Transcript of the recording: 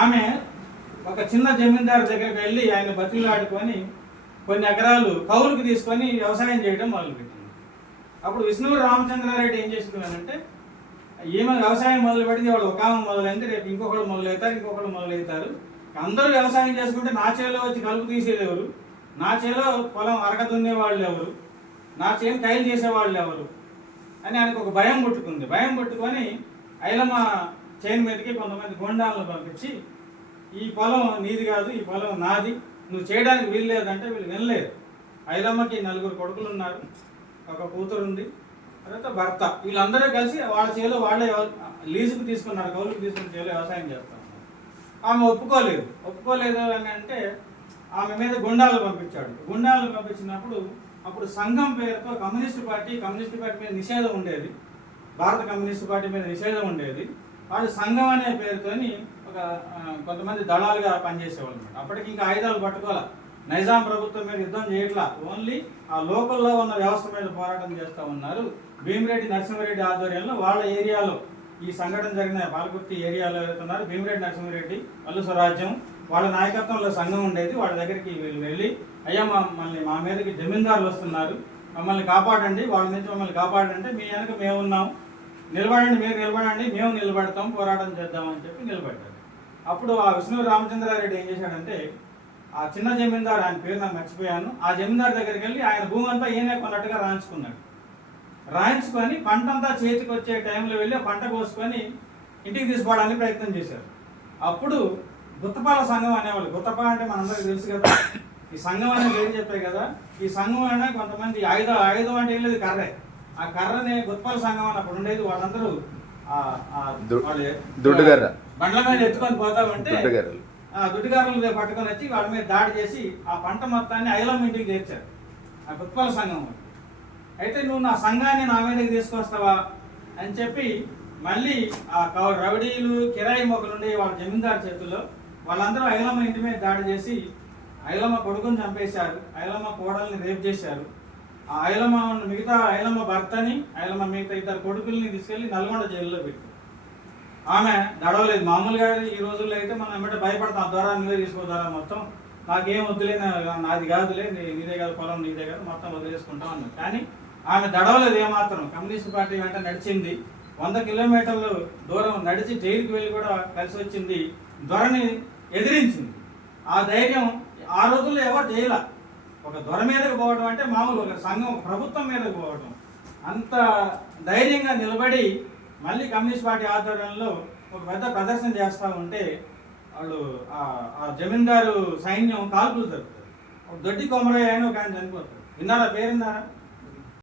ఆమె ఒక చిన్న జమీందారు దగ్గరికి వెళ్ళి ఆయన బతిలాడుకొని కొన్ని ఎకరాలు కౌలుకి తీసుకొని వ్యవసాయం చేయడం మొదలుపెట్టింది. అప్పుడు విష్ణువు రామచంద్రారెడ్డి ఏం చేసుకున్నానంటే, ఈమె వ్యవసాయం మొదలు పెడితే వాళ్ళు ఒక ఆమె మొదలైంది, రేపు ఇంకొకళ్ళు మొదలవుతారు. అందరూ వ్యవసాయం చేసుకుంటే నా చేలో వచ్చి కలుపు తీసేది ఎవరు, నా చేలో పొలం అరక దున్నే వాళ్ళు ఎవరు, నా చేను కైలు చేసేవాళ్ళు ఎవరు అని ఆయనకు ఒక భయం పుట్టుకుంది. భయం పుట్టుకొని ఐలమ్మ చేను మీదకి కొంతమంది గొండాలను పంపించి, ఈ పొలం నీది కాదు, ఈ పొలం నాది, నువ్వు చేయడానికి వీలు లేదంటే వీళ్ళు వినలేదు. ఐలమ్మకి 4 కొడుకులు ఉన్నారు, ఒక కూతురు ఉంది, తర్వాత భర్త. వీళ్ళందరూ కలిసి వాళ్ళ చేలో వాళ్ళే లీజుకు తీసుకున్నారు, కౌలుకు తీసుకున్న చేలో వ్యవసాయం చేస్తా ఉన్నారు. ఆమె ఒప్పుకోలేదు అని అంటే ఆమె మీద గుండాలు పంపించాడు. గుండాలు పంపించినప్పుడు అప్పుడు సంఘం పేరుతో కమ్యూనిస్ట్ పార్టీ మీద నిషేధం ఉండేది, భారత కమ్యూనిస్ట్ పార్టీ మీద నిషేధం ఉండేది. వాళ్ళు సంఘం అనే పేరుతోని ఒక కొంతమంది దళాలుగా పనిచేసేవాళ్ళు అనమాట. అప్పటికి ఇంకా ఆయుధాలు పట్టుకోవాలి, నైజాం ప్రభుత్వం మీద యుద్ధం చేయట్లా, ఓన్లీ ఆ లోకల్లో ఉన్న వ్యవస్థ మీద పోరాటం చేస్తూ ఉన్నారు. భీమిరెడ్డి నరసింహారెడ్డి ఆధ్వర్యంలో వాళ్ళ ఏరియాలో ఈ సంఘటన జరిగిన పాలకుర్తి ఏరియాలో వెళ్తున్నారు. భీమిరెడ్డి నరసింహారెడ్డి వల్లు స్వరాజ్యం వాళ్ళ నాయకత్వంలో సంఘం ఉండేది. వాళ్ళ దగ్గరికి వీళ్ళు వెళ్ళి, అయ్యా మా మీదకి జమీందారులు వస్తున్నారు, మమ్మల్ని కాపాడండి, వాళ్ళ నుంచి మమ్మల్ని కాపాడంటే మీ వెనక మేము ఉన్నాం, నిలబడండి, మీరు నిలబడండి, మేము నిలబడతాం, పోరాటం చేద్దామని చెప్పి నిలబడ్డారు. అప్పుడు ఆ విష్ణు రామచంద్రారెడ్డి ఏం చేశాడంటే, ఆ చిన్న జమీందారు, ఆయన పేరు నాకు మర్చిపోయాను, ఆ జమీందారు దగ్గరికి వెళ్ళి ఆయన భూమి అంతా ఈయనే కొన్నట్టుగా రాయించుకొని పంటంతా చేతికి వచ్చే టైంలో వెళ్ళి ఆ పంట కోసుకొని ఇంటికి తీసుకోవడానికి ప్రయత్నం చేశారు. అప్పుడు గుత్తపాల సంఘం అనేవాళ్ళు, గుత్తప అంటే మనందరికీ తెలుసు కదా, ఈ సంఘం అనేది ఏం చెప్పాయి కదా, ఈ సంఘం అనే కొంతమంది ఆయుధం అంటే ఏం లేదు, కర్రే, ఆ కర్రని గుత్తపాల సంఘం అని అప్పుడు ఉండేది. వాళ్ళందరూ బండ్ల మీద ఎత్తుకొని పోతా ఉంటే దుడ్డిగారులు పట్టుకొని వచ్చి వాళ్ళ మీద దాడి చేసి ఆ పంట మొత్తాన్ని ఐలమ్మ ఇంటికి చేర్చారు, ఆ గుత్తపాల సంఘం. అయితే నువ్వు నా సంఘాన్ని నా మీదకి తీసుకొస్తావా అని చెప్పి మళ్ళీ ఆ రౌడీలు కిరాయి మొక్కలు ఉండే వాళ్ళ జమీందారు చేతుల్లో వాళ్ళందరూ ఐలమ్మ ఇంటి మీద దాడి చేసి ఐలమ్మ కొడుకుని చంపేశారు, ఐలమ్మ కోడల్ని రేప్ చేశారు. ఆ ఐలమ్మ భర్తని, ఐలమ్మ మిగతా 2 కొడుకుల్ని తీసుకెళ్లి నల్గొండ జైల్లో పెట్టారు. ఆమె దడవలేదు. మామూలుగా ఈ రోజుల్లో అయితే మనం ఏమంటే భయపడతాం, ద్వారా నువ్వే తీసుకో, మొత్తం నాకేం వద్దులే, నాది కాదులే, నీదే కాదు పొలం, నీదే కాదు, మొత్తం వదిలేసుకుంటాం అన్నాడు. కానీ ఆమె దడవలేదు ఏమాత్రం. కమ్యూనిస్ట్ పార్టీ వెంట నడిచింది, 100 కిలోమీటర్లు దూరం నడిచి జైలుకి వెళ్ళి కూడా కలిసి వచ్చింది, దొరని ఎదిరించింది. ఆ ధైర్యం ఆ రోజుల్లో ఎవరు చేయాల. ఒక దొర మీదకి పోవడం అంటే మామూలు, ఒక సంఘం ప్రభుత్వం మీదకి పోవడం, అంత ధైర్యంగా నిలబడి మళ్ళీ కమ్యూనిస్ట్ పార్టీ ఆధ్వర్యంలో ఒక పెద్ద ప్రదర్శన చేస్తూ ఉంటే వాళ్ళు ఆ జమీందారు సైన్యం కాల్పులు జరుపుతారు. దొడ్డి కొమరయ్య అని ఒక ఆయన చనిపోతారు. విన్నారా, పేరున్నారా?